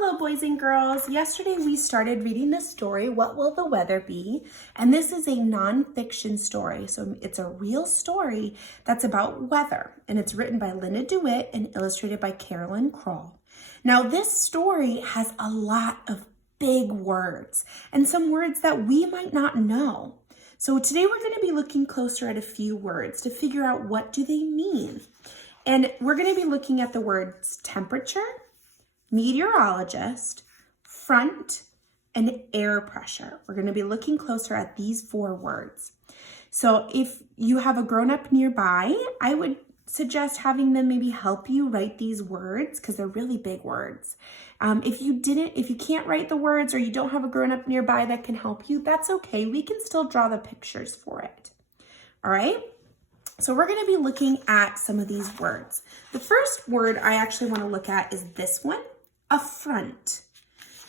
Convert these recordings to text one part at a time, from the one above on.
Hello, boys and girls. Yesterday we started reading the story, What Will the Weather Be? And this is a nonfiction story. So it's a real story that's about weather. And it's written by Linda DeWitt and illustrated by Carolyn Kroll. Now, this story has a lot of big words and some words that we might not know. So today we're going to be looking closer at a few words to figure out what do they mean. And we're going to be looking at the words temperature, meteorologist, front, and air pressure. We're going to be looking closer at these four words. So if you have a grown-up nearby, I would suggest having them maybe help you write these words because they're really big words. If you can't write the words or you don't have a grown-up nearby that can help you, that's okay. We can still draw the pictures for it. All right? So we're going to be looking at some of these words. The first word I actually want to look at is this one, a front.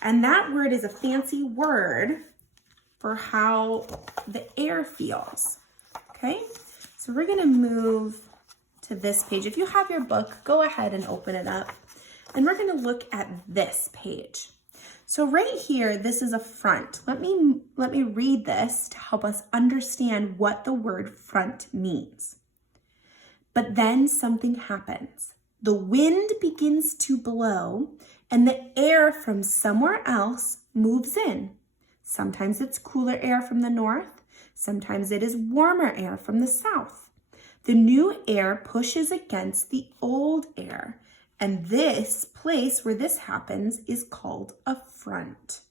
And that word is a fancy word for how the air feels. Okay? So we're going to move to this page. If you have your book, go ahead and open it up. And we're going to look at this page. So right here, this is a front. Let me read this to help us understand what the word front means. But then something happens. The wind begins to blow and the air from somewhere else moves in. Sometimes it's cooler air from the north. Sometimes it is warmer air from the south. The new air pushes against the old air. And this place where this happens is called a front.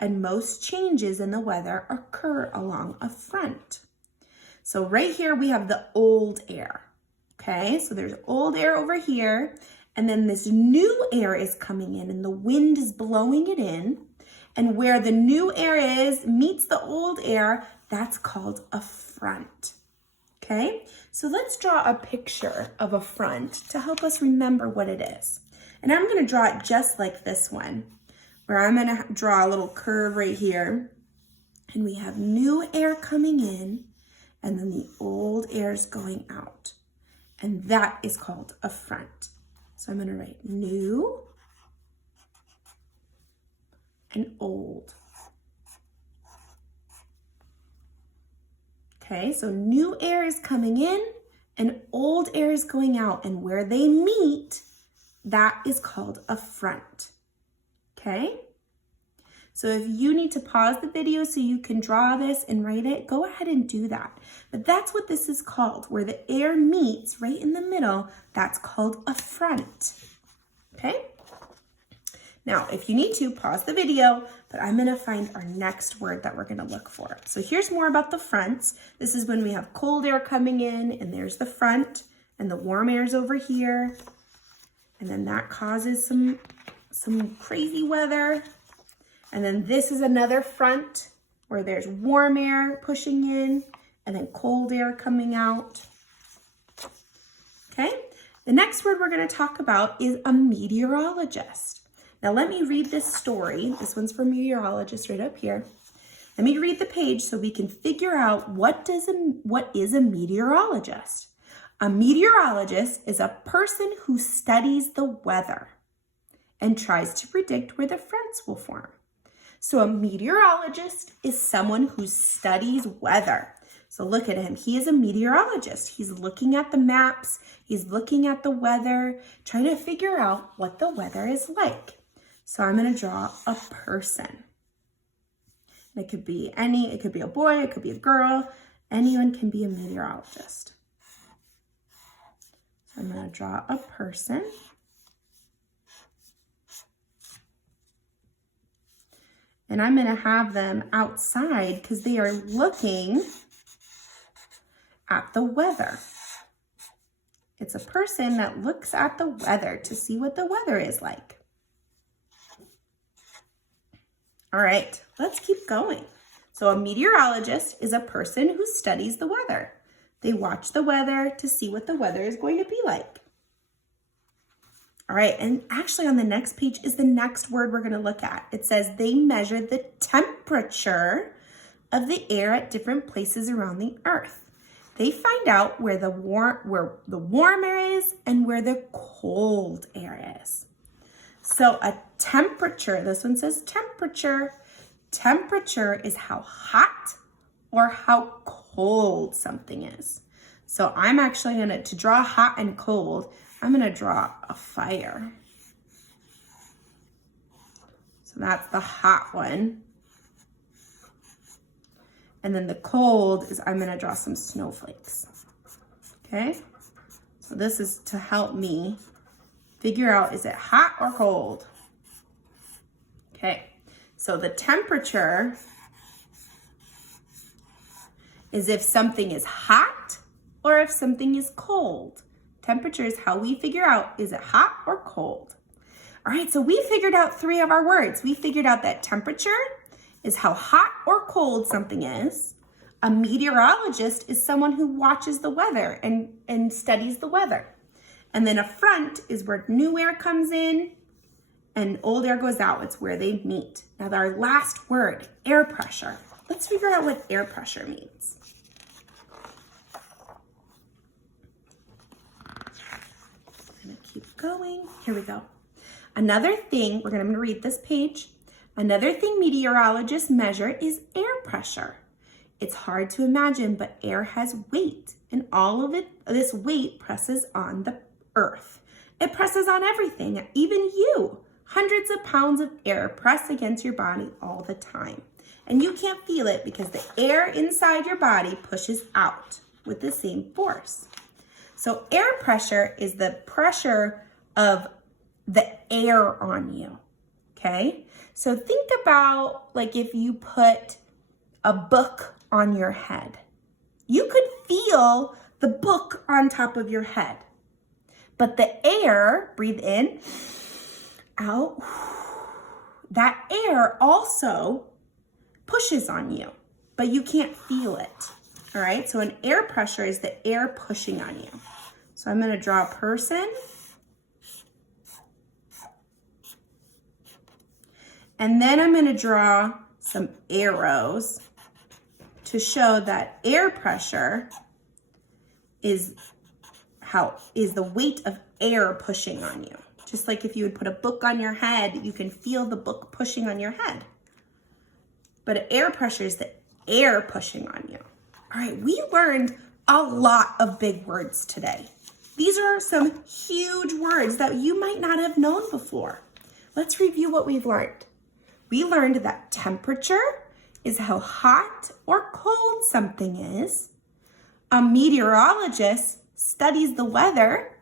And most changes in the weather occur along a front. So right here we have the old air. Okay, so there's old air over here, and then this new air is coming in, and the wind is blowing it in. And where the new air is meets the old air, that's called a front. Okay, so let's draw a picture of a front to help us remember what it is. And I'm going to draw it just like this one, where I'm going to draw a little curve right here. And we have new air coming in, and then the old air is going out. And that is called a front. So I'm going to write new and old. Okay, so new air is coming in and old air is going out. And where they meet, that is called a front. Okay? So if you need to pause the video so you can draw this and write it, go ahead and do that. But that's what this is called, where the air meets right in the middle, that's called a front. Okay? Now, if you need to, pause the video, but I'm gonna find our next word that we're gonna look for. So here's more about the fronts. This is when we have cold air coming in, and there's the front, and the warm air is over here. And then that causes some crazy weather. And then this is another front where there's warm air pushing in and then cold air coming out. Okay, the next word we're going to talk about is a meteorologist. Now let me read this story. This one's for meteorologists right up here. Let me read the page so we can figure out what is a meteorologist. A meteorologist is a person who studies the weather and tries to predict where the fronts will form. So a meteorologist is someone who studies weather. So look at him. He is a meteorologist. He's looking at the maps. He's looking at the weather, trying to figure out what the weather is like. So I'm going to draw a person. It could be a boy, it could be a girl. Anyone can be a meteorologist. So I'm going to draw a person. And I'm going to have them outside because they are looking at the weather. It's a person that looks at the weather to see what the weather is like. All right, let's keep going. So a meteorologist is a person who studies the weather. They watch the weather to see what the weather is going to be like. All right, and actually on the next page is the next word we're going to look at. It says they measure the temperature of the air at different places around the earth. They find out where the warm air is and where the cold air is. So a temperature, this one says temperature. Temperature is how hot or how cold something is. So I'm actually to draw hot and cold, I'm gonna draw a fire. So that's the hot one. And then the cold is I'm gonna draw some snowflakes. Okay? So this is to help me figure out, is it hot or cold? Okay, so the temperature is if something is hot or if something is cold. Temperature is how we figure out, is it hot or cold? All right, so we figured out 3 of our words. We figured out that temperature is how hot or cold something is. A meteorologist is someone who watches the weather and studies the weather. And then a front is where new air comes in and old air goes out. It's where they meet. Now our last word, air pressure. Let's figure out what air pressure means. I'm gonna keep going. Here we go. Another thing, I'm gonna read this page. Another thing meteorologists measure is air pressure. It's hard to imagine, but air has weight, and all of this weight presses on the earth. It presses on everything, even you. Hundreds of pounds of air press against your body all the time. And you can't feel it because the air inside your body pushes out with the same force. So air pressure is the pressure of the air on you, okay? So think about like if you put a book on your head. You could feel the book on top of your head. But the air, breathe in, out, that air also pushes on you, but you can't feel it, all right? So an air pressure is the air pushing on you. So I'm gonna draw a person. And then I'm gonna draw some arrows to show that air pressure is the weight of air pushing on you. Just like if you would put a book on your head, you can feel the book pushing on your head. But air pressure is the air pushing on you. All right, we learned a lot of big words today. These are some huge words that you might not have known before. Let's review what we've learned. We learned that temperature is how hot or cold something is. A meteorologist studies the weather.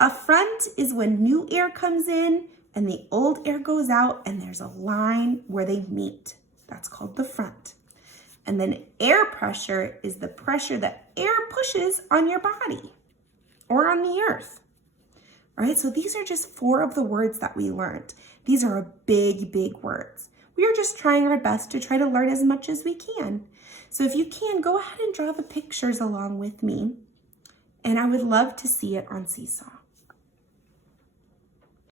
A front is when new air comes in and the old air goes out and there's a line where they meet. That's called the front. And then air pressure is the pressure that air pushes on your body or on the earth. All right, so these are just 4 of the words that we learned. These are big, big words. We are just trying our best to try to learn as much as we can. So if you can, go ahead and draw the pictures along with me. And I would love to see it on Seesaw.